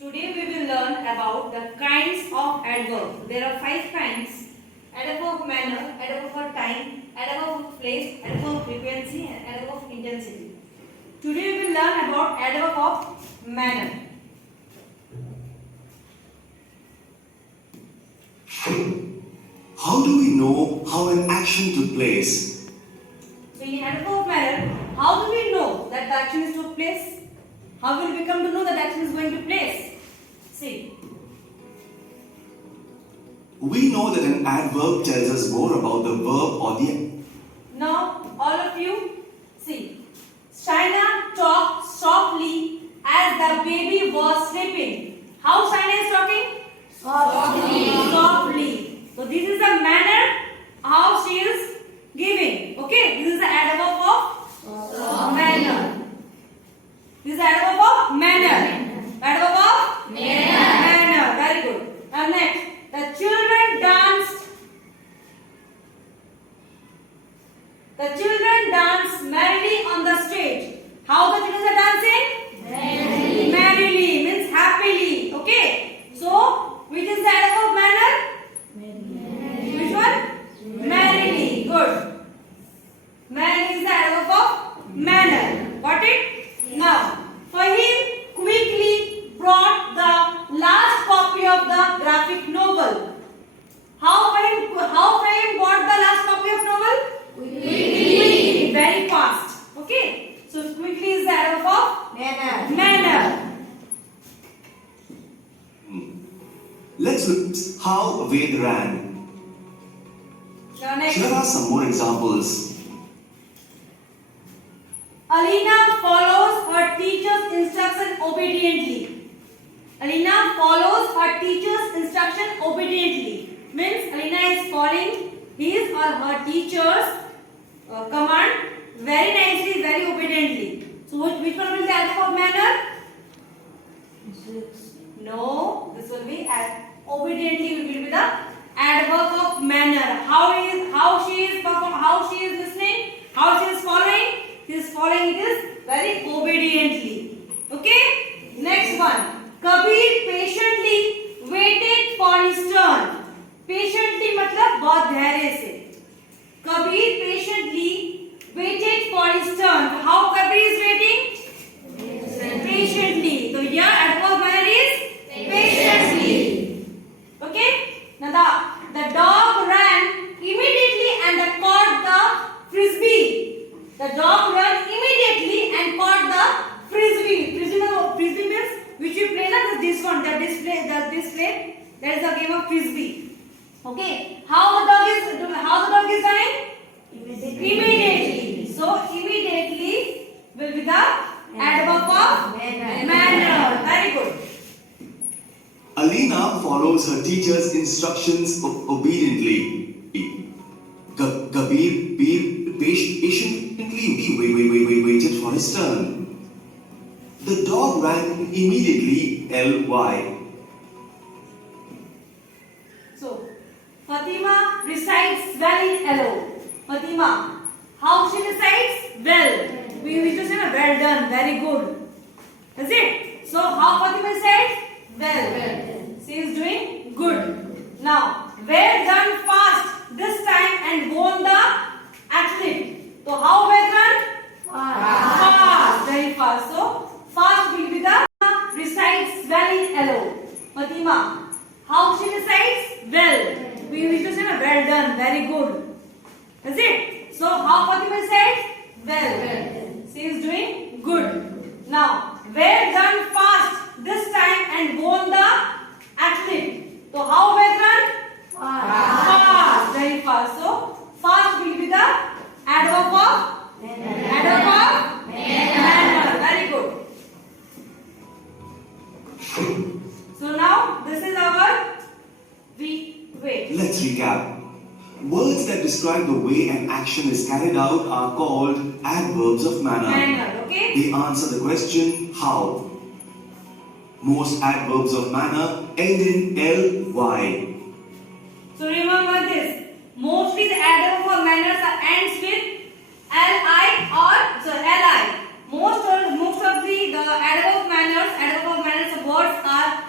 Today we will learn about the kinds of adverb. There are 5 kinds: adverb of manner, adverb of time, adverb of place, adverb of frequency, and adverb of intensity. Today we will learn about adverb of manner. How do we know how an action took place? So in adverb of manner, how do we know that the action is took place? How will we come to know that action is going to place? See. We know that an adverb tells us more about the verb or the... Now, all of you, see. Shaina talked softly as the baby was sleeping. How Shaina is talking? Softly. Softly. So this is the manner how she is giving. Okay, this is the adverb of manner. This is the adverb of manner. Adverb of manner. Very good. And next, the children danced. The children dance merrily on the stage. How the children are dancing? Merrily. Merrily means happily. Okay. So, which is the adverb of manner? Merrily. Which one? Merrily. Good. Man is the adverb of manner. Got it? Now, Fahim quickly brought the last copy of the graphic novel. How Fahim bought the last copy of novel? Quickly. Very fast. Okay. So quickly is the adverb of manner. Let's look at how Ved ran. Now next. Here are some more examples. Alina follows her teacher's instruction obediently. Alina follows her teacher's instruction obediently. Means Alina is following his or her teacher's command very nicely, very obediently. So which one will be the adverb of manner? No, this will be obediently will be the adverb of manner. How she is listening, how she is following. She is following it is very obediently. Okay. Next one. Kabir patiently waited for his turn. Patiently मतलब बहुत धैर्य से. Kabir patiently waited for his turn. How Kabir is waiting? Patiently. So here adverb manner is patiently. Okay. Now the dog ran immediately and caught the frisbee. The dog ran immediately and caught the frisbee. Frisbee means which you play like this one. The display. That is the game of frisbee. Okay. How the dog is running? Immediately. So immediately will be the adverb of manner. Very good. Alina follows her teacher's instructions obediently. Kabir patiently waited for his turn. The dog ran immediately. Ly. So, Fatima recites well in LO. Fatima, how she recites? Well. We used to say well done, very good. Is it? So, how Fatima recites? Well. She is doing good. Now, well done fast this time and won the athlete. So, how well done? Fast. Very fast. So, fast will be the recites well in LO. Fatima, how she recites? Well. We used to say well done, very good. Is it? So, how Fatima recites? Well. She is doing good. Now, well done fast this time and won the athlete. So, how well done? Fast. Very fast. So, fast will be the adverb of manner. Very good. So, now this is our wait. Let's recap. Words that describe the way an action is carried out are called adverbs of manner. Okay? They answer the question how. Most adverbs of manner end in ly. So remember this. Mostly the adverb of manners ends with li or li. Most of the adverb of manners words are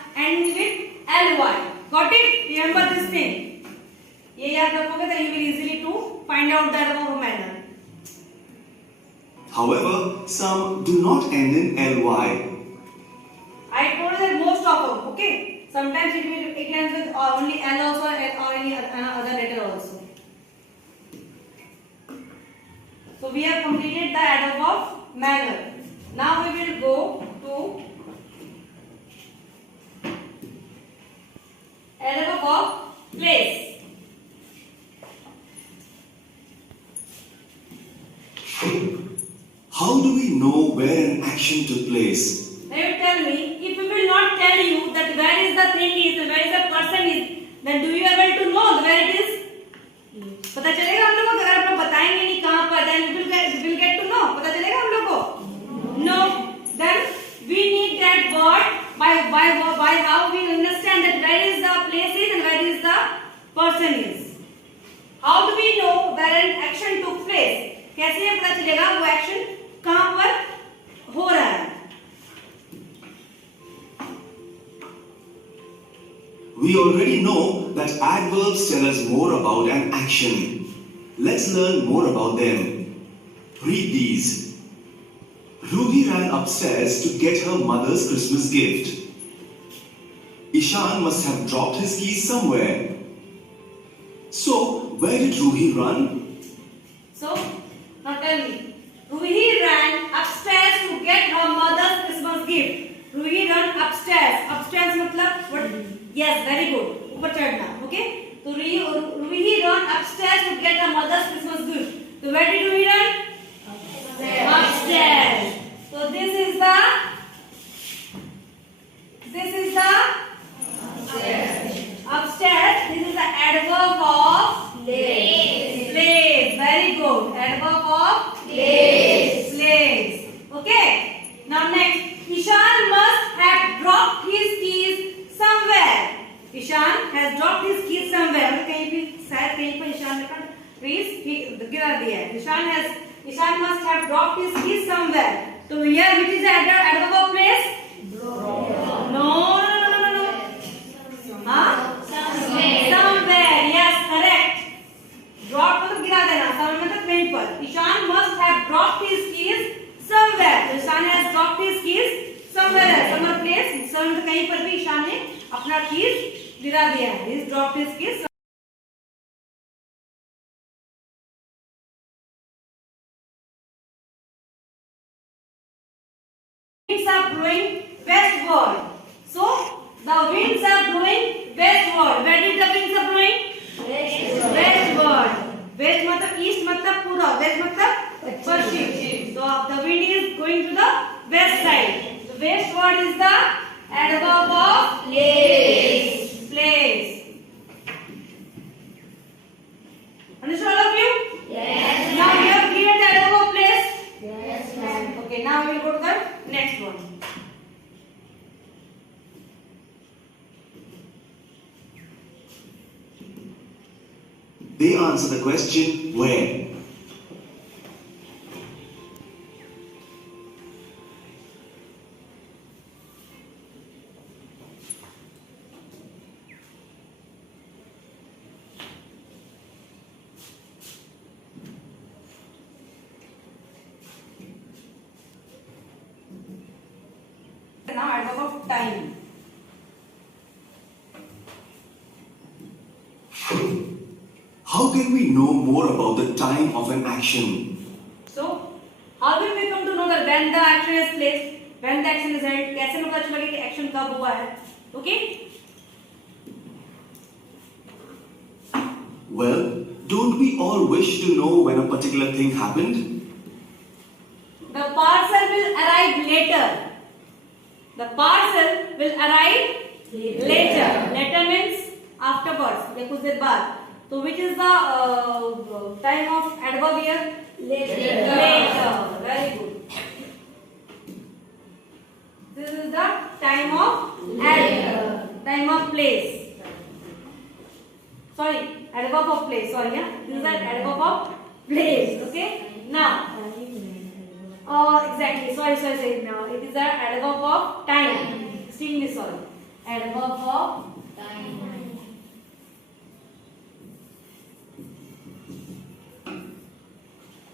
करोगे तो you will easily to find out the adverb of manner. However, some do not end in ly. I told you that most of them, okay? Sometimes it ends with only L also or any other letter also. So we have completed the adverb of manner. Now we will go to adverb of place. How do we know where an action took place? Now you tell me, if we will not tell you that where is the thing is and where is the person is, then do you able to know where it is? पता चलेगा हम लोग को, अगर आप लोग बताएंगे नहीं कहाँ पर, then we will get to know. पता चलेगा हम लोग को? No. Then we need that word by how we understand that where is the place is and where is the person is. How do we know where an action took place? कैसे हमें पता चलेगा वो action कहाँ पर हो रहा है? We already know that adverbs tell us more about an action. Let's learn more about them. Read these. Ruhi ran upstairs to get her mother's Christmas gift. Ishan must have dropped his keys somewhere. So, where did Ruhi run? So, now tell me. Ruhi ran upstairs to get her mother's Christmas gift. Ruhi ran upstairs. Upstairs मतलब what? Yes, very good. ऊपर चढ़ना, okay? तो Ruhi ran upstairs to get her mother's Christmas gift. So where did Ruhi run? Upstairs. So this is the upstairs. This is the adverb of place. Place. Very good. Adverb of place. Place. Okay. Now next. Ishan must have dropped his keys somewhere. Ishan has dropped his keys somewhere. कहीं भी शायद कहीं पर ईशान ने अपना keys गिरा दिया है. Ishan must have dropped his keys somewhere. So here which is the adverb of place? No. हाँ? Somewhere. Yes, correct. Drop मतलब गिरा देना. somewhere मतलब कहीं पर. Ishan must have dropped his keys somewhere. So Ishan has dropped his keys somewhere. Somewhere place. somewhere कहीं पर भी ईशान ने अपना keys गिरा दिया है. He's dropped his keys. Winds are blowing westward. So the winds are blowing westward. Where did the winds are blowing? Westward. West मतलब east मतलब पूरा. West मतलब पश्चिम. So the wind is going to the west side. So westward is the adverb of place. Place. Understood all of you? Yes. Now you have cleared the adverb of place. Yes, ma'am. Okay. Now we will go to the next one. They answer the question where. Now adverb of time. How can we know more about the time of an action? So how will we come to know that when the action is placed, when the action is held? कैसे हमें पता चलेगा कि action कब हुआ है? Okay? Well, don't we all wish to know when a particular thing happened? The parcel will arrive later. The parcel will arrive later. Later means afterwards. या कुछ देर बाद. So which is the time of adverb here? Later. Later. Very good. This is the time of adverb. Time of place. Sorry, adverb of place. Sorry, yeah. This is the adverb of place. Okay. Now. Exactly. Sorry. Now it is the adverb of time. Extremely sorry. Adverb of time.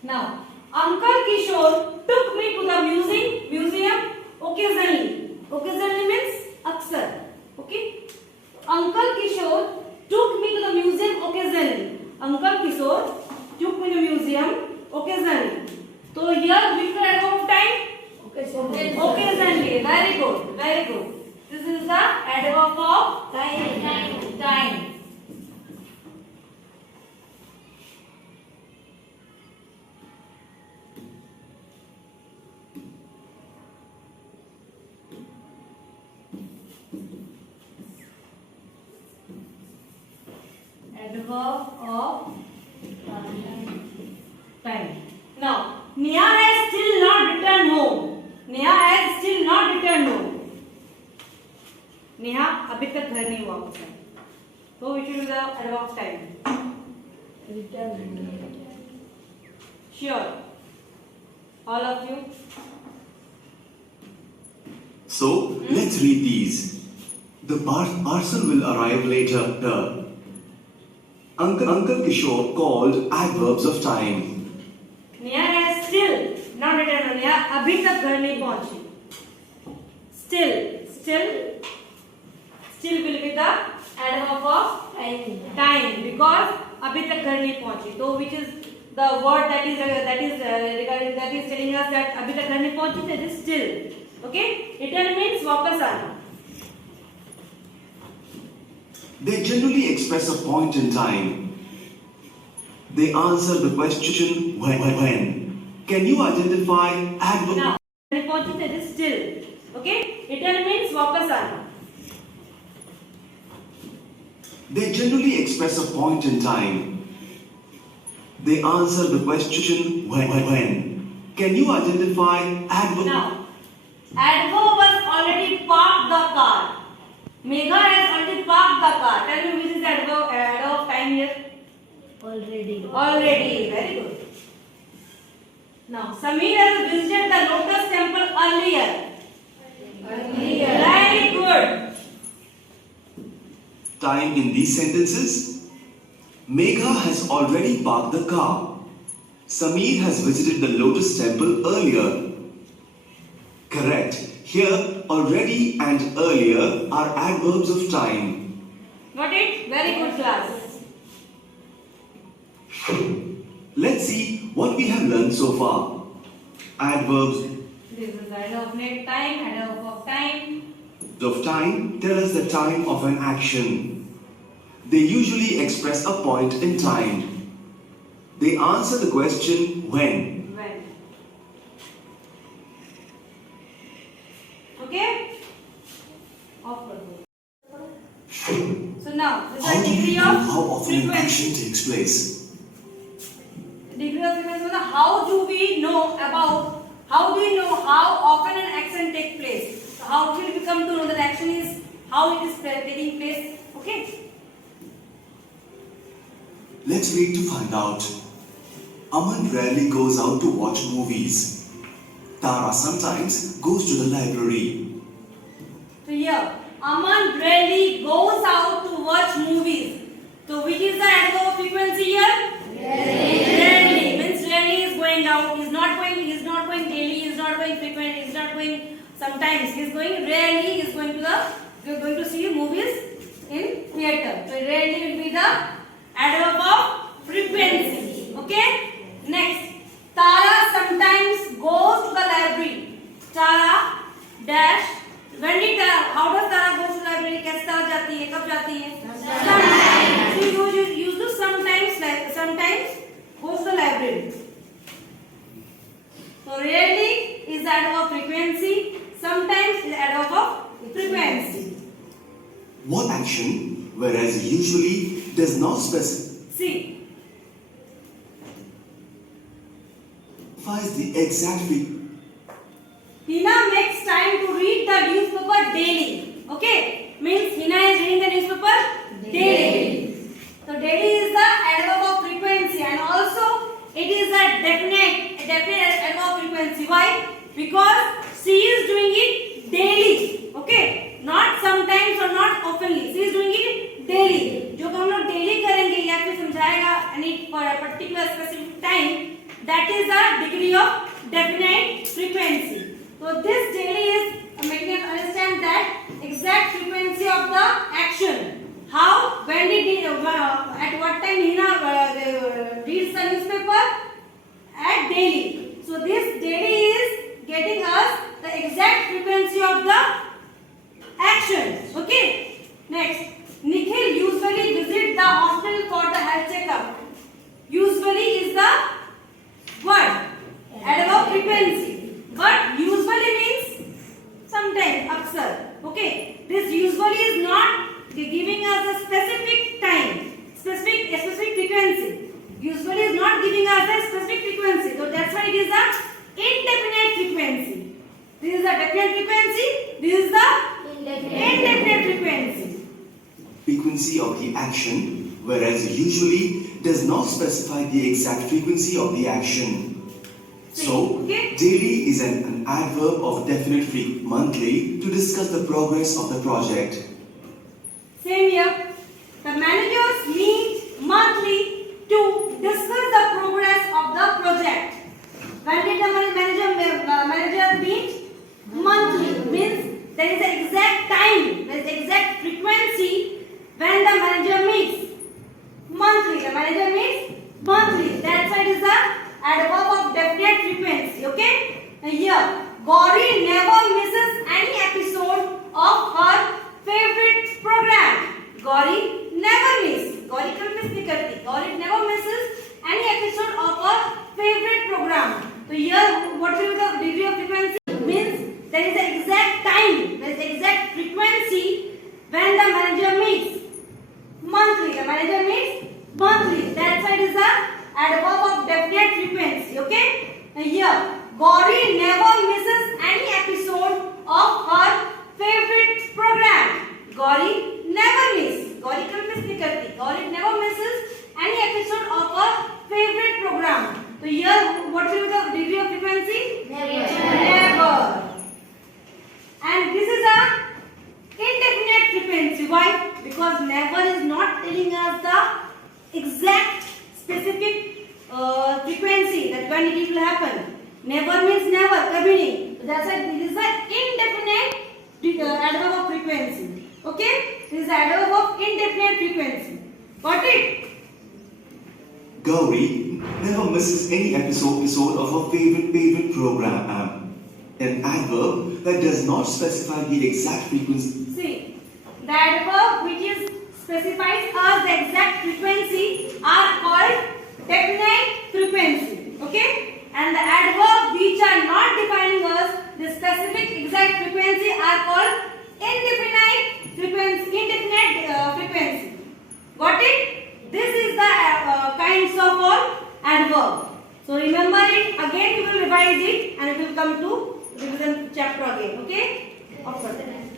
Now, Uncle Kishore took me to the museum occasionally. Occasionally means aksar. Okay? Uncle Kishore took me to the museum occasionally. Uncle Kishore took me to the museum occasionally. So here which is adverb of time? Occasionally. Very good. Very good. This is the adverb of time. Adverb of time. Now, Neha has still not returned home. Neha has still not returned home. Neha अभी तक घर नहीं वापस आई. So we should do the adverb of time. Sure. All of you. So, let's read these. The parcel will arrive later. Uncle Kishore called adverbs of time. Neha has still not returned. Neha अभी तक घर नहीं पहुंची. Still will be the adverb of time because अभी तक घर नहीं पहुंची. So which is the word that is telling us that अभी तक घर नहीं पहुंची. That is still. Okay? Return means वापस आना. They generally express a point in time. They answer the question when. Can you identify adverb? Now, नहीं पहुंची. That is still. Okay? Return means वापस आना. They generally express a point in time. They answer the question when. Can you identify adverb? Now, adverb was already parked the car. Megha has already parked the car. Tell me which is the adverb of time here? Already. Very good. Now, Sameer has visited the Lotus temple earlier. Very good. Time in these sentences. Megha has already parked the car. Sameer has visited the Lotus temple earlier. Correct. Here, already and earlier are adverbs of time. Got it? Very good, class. Let's see what we have learned so far. Adverbs This is adverb of time, adverb of time. of time tell us the time of an action. They usually express a point in time. They answer the question when. When. Okay? Off कर दो. So now, this How is do you degree know of how often an frequency. action takes place? Degree of frequency means how do we know how often an action takes place? So how will we come to know that action is how it is taking place? Okay? Let's read to find out. Aman rarely goes out to watch movies. Tara sometimes goes to the library. So here, Aman rarely goes out to watch movies. So which is the adverb of frequency here? Rarely. Means rarely is going out. He's not going daily. He's not going frequent. He's not going sometimes. He's going rarely. He's going to see movies in theater. So rarely will be the adverb of frequency. Okay. Next, Tara sometimes goes to the library. Tara dash. When did how does Tara go to the library? कैसे Tara जाती है? कब जाती है? Sometimes. So you use to sometimes, like sometimes goes to the library. So rarely is the adverb of frequency. Sometimes is the adverb of frequency. What action, whereas usually does not specify the exact Hina makes time to read the newspaper daily. Okay? Means Hina is reading the newspaper daily. So daily is the adverb of frequency and also it is a definite adverb of frequency. Why? Because she is doing it daily. Okay? Not sometimes or not oftenly. She is doing it daily. जो हम लोग daily करेंगे या फिर समझाएगा any particular specific time, that is the degree of definite frequency. So this daily is making us understand that exact frequency of the action. How, when did he, at what time Hina reads the newspaper? At daily. So this daily is getting us the exact frequency of the action. Okay. Next, Nikhil usually visit the hospital for the health checkup. Usually is the word adverb frequency, but usually means sometimes, aksar. Okay, this usually is not giving us a specific time, specific frequency. Usually is not giving us a specific frequency, so that's why it is a indefinite frequency. This is the definite frequency. This is the indefinite frequency. Frequency of the action, whereas usually does not specify the exact frequency of the action. So, daily is an adverb of definite monthly to discuss the progress of the project. Same here. The managers meet monthly to discuss the progress of the project. When did the manager meet? Monthly means there is an exact time, there is exact frequency when the manager meets. Monthly, the manager meets monthly. That's why it is the adverb of definite frequency. Okay? Now here, Gauri never misses any episode of her favorite program. Gauri never misses. Gauri कभी miss नहीं करती. Gauri never misses any episode of her favorite program. So here, what will be the degree of frequency? Means there is the exact time, there is the exact frequency when the manager meets. Monthly, the manager meets monthly. That's why it is the adverb of definite frequency. Okay? Now here, Gauri never misses any episode of her favorite program. Gauri never misses. Gauri कभी miss नहीं करती. Gauri never misses any episode of her favorite program. So here, what will be the degree of frequency? Never. And this is a indefinite frequency. Why? Because never is not telling us the exact specific frequency that when it will happen. Never means never, kabhi nahi. That's why this is an indefinite adverb of frequency. Okay? This is the adverb of indefinite frequency. Got it? Gauri never misses any episode of her favorite program. An adverb that does not specify the exact frequency. See, the adverb which is specifies us the exact frequency are called definite frequency. Okay? And the adverb which are not defining us the specific exact frequency are called indefinite frequency. Got it? This is the kinds of all adverb. So remember it. Again we will revise it and we will come to revision chapter again. Okay?